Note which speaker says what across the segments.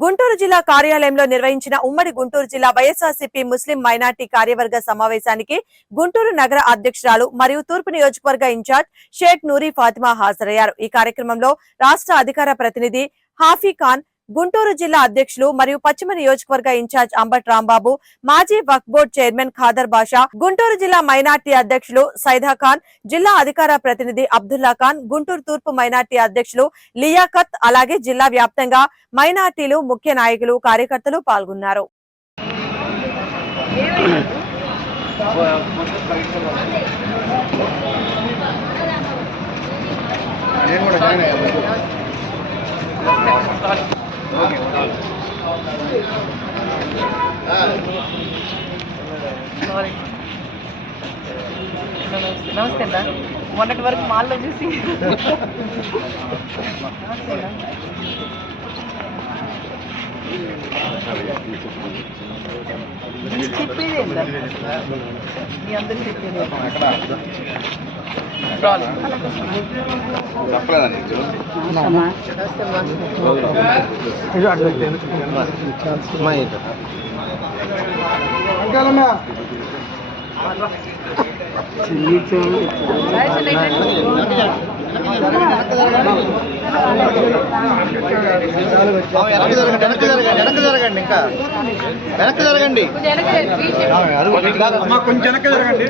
Speaker 1: గుంటూరు జిల్లా కార్యాలయంలో నిర్వహించిన ఉమ్మడి గుంటూరు జిల్లా వైఎస్ఆర్సీపీ ముస్లిం మైనార్టీ కార్యవర్గ సమావేశానికి గుంటూరు నగర అధ్యక్షురాలు మరియు తూర్పు నియోజకవర్గ ఇన్ఛార్జ్ షేక్ నూరి ఫాతిమా హాజరయ్యారు. ఈ కార్యక్రమంలో రాష్ట్ర అధికార ప్రతినిధి హాఫీ ఖాన్ గుంటూరు జిల్లా అధ్యక్షులు మరియు పశ్చిమ నియోజకవర్గ ఇన్ఛార్జ్ అంబట్ రాంబాబు మాజీ వక్ఫ్ బోర్డు చైర్మన్ ఖాదర్ బాషా గుంటూరు జిల్లా మైనార్టీ అధ్యక్షులు సైదా ఖాన్ జిల్లా అధికార ప్రతినిధి అబ్దుల్లా ఖాన్ గుంటూరు తూర్పు మైనార్టీ అధ్యక్షులు లియాఖత్ అలాగే జిల్లా వ్యాప్తంగా మైనార్టీలు ముఖ్య నాయకులు కార్యకర్తలు పాల్గొన్నారు.
Speaker 2: నేను కూడా
Speaker 3: నమస్తే అన్న మొన్నటి వరకు మాల్లో చూసి నమస్తే అన్న. చెప్పేది? మీ చెప్పేది?
Speaker 2: వెనక్కి జరగండి వెనక్కి జరగండి వెనక్కి జరగండి ఇంకా వెనక్కి జరగండి
Speaker 4: కొంచెం వెనక్కి జరగండి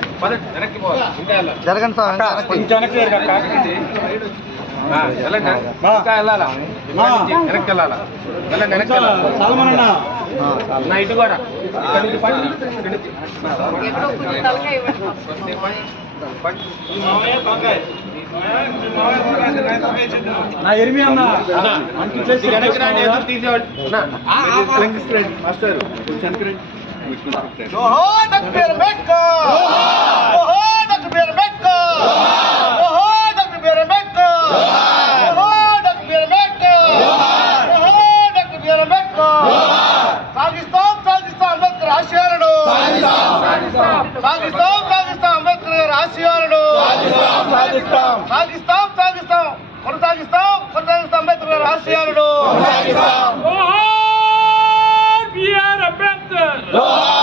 Speaker 2: జరగండి సార్ వెనక్కి.
Speaker 4: కొంచెం వెనక్కి వెళ్ళండి ఇంకా వెళ్ళాలా వెనక్కి వెళ్ళాలా వెళ్ళండి వెనక్కి వెళ్ళాలా ఇటు కూడా Pakistan,
Speaker 3: Pakistan, Pakistan. మాస్టర్ జోహార్
Speaker 4: అక్బర్
Speaker 5: బెక్క జోహార్ అక్బర్ బెక్క జోహార్
Speaker 4: అక్బర్ బెక్క జోహార్ అక్బర్ బెక్క జోహార్ అక్బర్ బెక్క పాకిస్తాన్ పాకిస్తాన్ వక్ర ఆశరణ
Speaker 2: Pakistan Pakistan come, had to come.